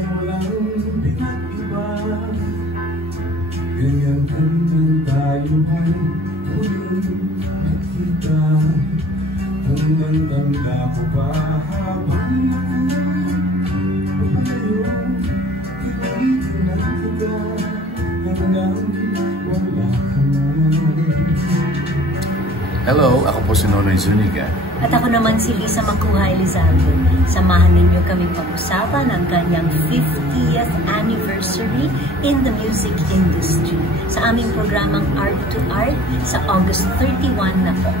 ay walang pinag-iba. Ganyan hanggang tayo ay huling nakita. Tandang-tanda ko pa habang napalayo. Kinitin na kita hanggang wala ka na. Hello, ako po si Nonoy Zuniga. At ako naman si Lisa Makuha Elizalde. Samahan ninyo kaming pag-usapan ang kanyang 50th anniversary in the music industry sa aming programang Art to Art sa August 31 na po.